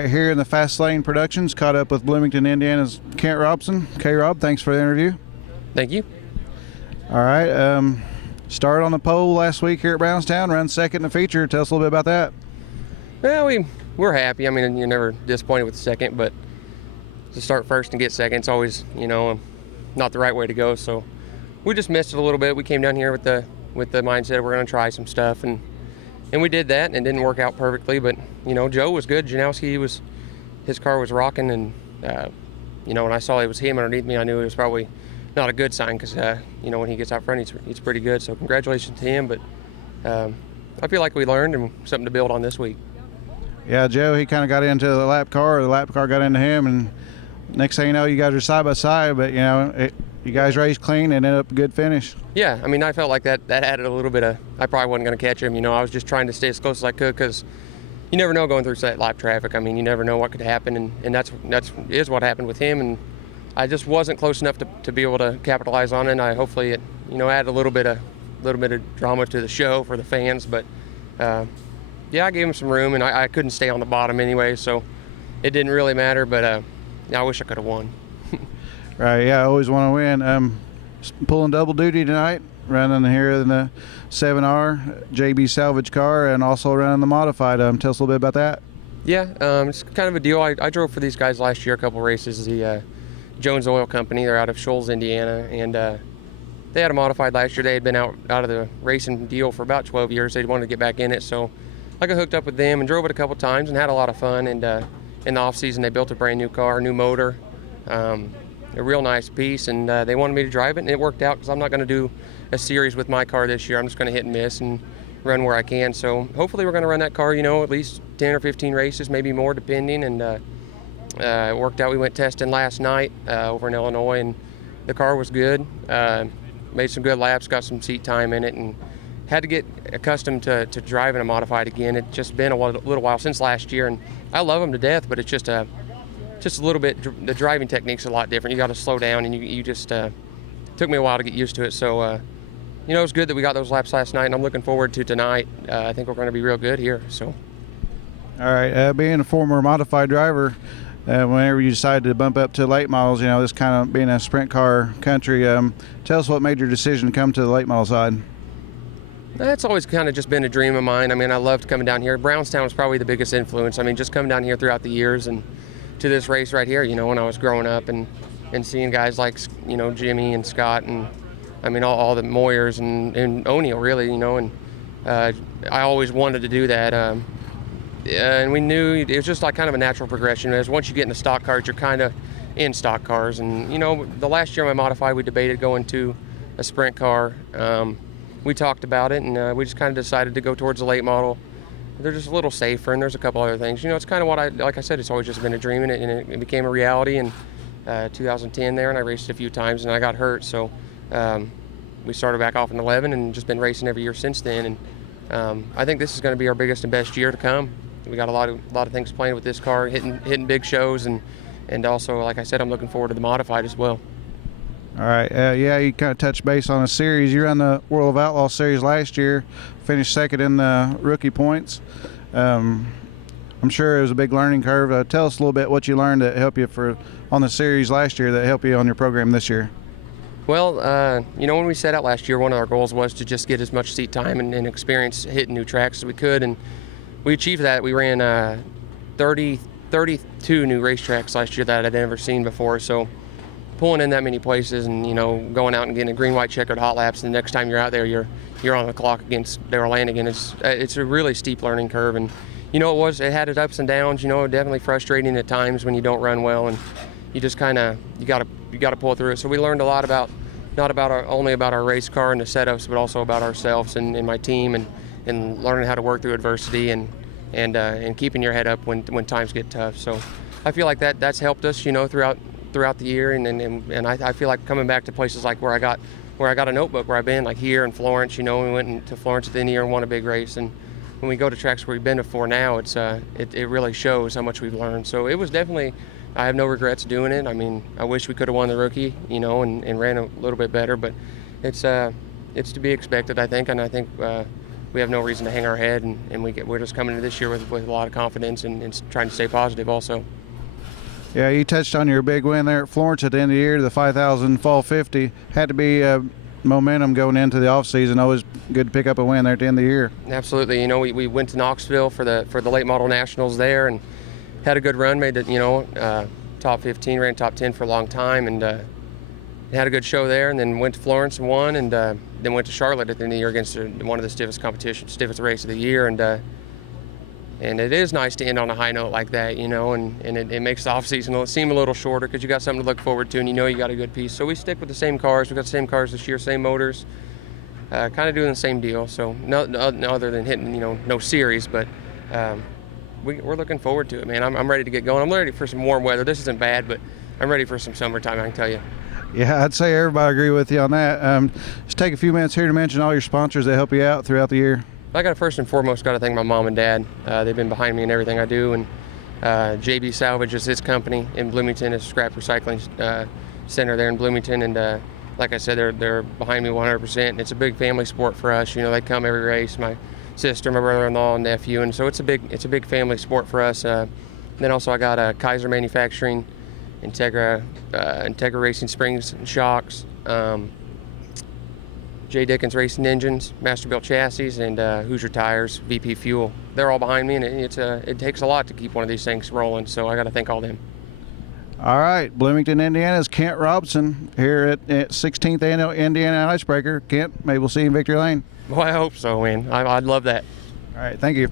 right, here in the Fast Lane Productions, caught up with Bloomington, Indiana's Kent Robson. K-Rob, thanks for the interview. Thank you. All right, started on the pole last week here at Brownstown, ran second in the feature. Tell us a little bit about that. Well, we're happy. I mean, you're never disappointed with the second, but to start first and get second, it's always, not the right way to go. So we just missed it a little bit. We came down here with the mindset we're going to try some stuff, and we did that, and it didn't work out perfectly. But Joe was good. Janowski his car was rocking, and when I saw it was him underneath me, I knew it was probably not a good sign because when he gets out front, he's pretty good. So congratulations to him. But I feel like we learned and something to build on this week. Yeah, Joe, he kind of got into the lap car, or the lap car got into him, and next thing you know, you guys are side by side. But you guys raced clean and ended up a good finish. Yeah, I mean, I felt like that added a little bit of, I probably wasn't going to catch him. I was just trying to stay as close as I could because you never know going through that lap traffic. I mean, you never know what could happen, and that's what happened with him. And I just wasn't close enough to be able to capitalize on it. And hopefully it added a little bit of drama to the show for the fans. But yeah, I gave him some room, and I couldn't stay on the bottom anyway, so it didn't really matter. But I wish I could have won. Right, yeah, I always want to win. Pulling double duty tonight, running here in the 7R JB salvage car, and also running the modified. Tell us a little bit about that. Yeah, it's kind of a deal. I drove for these guys last year, a couple races. The Jones Oil Company, they're out of Shoals, Indiana, and they had a modified last year. They had been out of the racing deal for about 12 years. They wanted to get back in it, so I got hooked up with them and drove it a couple times and had a lot of fun. And in the off season, they built a brand new car, new motor, a real nice piece, and they wanted me to drive it, and it worked out because I'm not going to do a series with my car this year. I'm just going to hit and miss and run where I can. So hopefully we're going to run that car, at least 10 or 15 races, maybe more, depending. And it worked out. We went testing last night over in Illinois, and the car was good. Made some good laps, got some seat time in it, and had to get accustomed to driving a modified again. It's just been a little while since last year, and I love them to death, but it's just a little bit, the driving technique's a lot different. You got to slow down, and you just took me a while to get used to it. So it was good that we got those laps last night, and I'm looking forward to tonight. I think we're going to be real good here. So all right, being a former modified driver, whenever you decided to bump up to late models, this kind of being a sprint car country, tell us what made your decision to come to the late model side. That's always kind of just been a dream of mine. I mean, I loved coming down here. Brownstown was probably the biggest influence. I mean, just coming down here throughout the years and to this race right here, when I was growing up and seeing guys like, Jimmy and Scott and, I mean, all the Moyers and O'Neill, really, and I always wanted to do that. And we knew it was just like kind of a natural progression. As once you get into stock cars, you're kind of in stock cars. And, the last year I modified, we debated going to a sprint car. We talked about it, and we just kind of decided to go towards the late model. They're just a little safer, and there's a couple other things. It's kind of what like I said, it's always just been a dream, and it became a reality in 2010 there, and I raced a few times, and I got hurt. So we started back off in 11 and just been racing every year since then. And I think this is going to be our biggest and best year to come. We got a lot of things playing with this car, hitting big shows, and also, like I said, I'm looking forward to the modified as well. All right, yeah, you kind of touched base on a series. You ran the World of Outlaw series last year, finished second in the rookie points. I'm sure it was a big learning curve. Tell us a little bit what you learned that helped you on the series last year that helped you on your program this year. Well, when we set out last year, one of our goals was to just get as much seat time and experience hitting new tracks as we could, and we achieved that. We ran 32 new racetracks last year that I'd never seen before, so pulling in that many places and going out and getting a green, white checkered hot laps, and the next time you're out there, you're on the clock against Darrell Lanigan. It's a really steep learning curve, and it had its ups and downs. Definitely frustrating at times when you don't run well, and you just kind of you got to pull through it. So we learned a lot about only about our race car and the setups, but also about ourselves and my team, and learning how to work through adversity and keeping your head up when times get tough. So I feel like that's helped us, throughout the year, and I feel like coming back to places like where I got a notebook where I've been, like here in Florence. We went to Florence at the end of the year and won a big race, and when we go to tracks where we've been before now, it really shows how much we've learned. So it was definitely, I have no regrets doing it. I mean, I wish we could have won the rookie, and ran a little bit better, but it's to be expected, I think, and I think we have no reason to hang our head, and we're just coming into this year with a lot of confidence and trying to stay positive also. Yeah, you touched on your big win there at Florence at the end of the year, the 5,000 fall 50. Had to be momentum going into the off season. Always good to pick up a win there at the end of the year. Absolutely. We went to Knoxville for the late model nationals there and had a good run. Made it top 15, ran top 10 for a long time, and had a good show there. And then went to Florence and won, and then went to Charlotte at the end of the year against one of the stiffest race of the year. And it is nice to end on a high note like that, and it makes the off season seem a little shorter because you got something to look forward to, and you got a good piece. So we stick with the same cars. We got the same cars this year, same motors, kind of doing the same deal. So no other than hitting, no series, but we're looking forward to it, man. I'm ready to get going. I'm ready for some warm weather. This isn't bad, but I'm ready for some summertime, I can tell you. Yeah, I'd say everybody agree with you on that. Just take a few minutes here to mention all your sponsors that help you out throughout the year. I got first and foremost got to thank my mom and dad. They've been behind me in everything I do, and JB Salvage is his company in Bloomington. It's a scrap recycling center there in Bloomington, and like I said, they're behind me 100%. And it's a big family sport for us. They come every race. My sister, my brother-in-law, and nephew, and so it's a big family sport for us. Then also I got Kaiser Manufacturing, Integra Racing Springs and Shocks. J. Dickens Racing Engines, Masterbuilt Chassis, and Hoosier Tires, VP Fuel. They're all behind me, and it takes a lot to keep one of these things rolling, so I got to thank all them. All right, Bloomington, Indiana's Kent Robson here at 16th Annual Indiana Icebreaker. Kent, maybe we'll see you in Victory Lane. Well, I hope so, man. I'd love that. All right, thank you.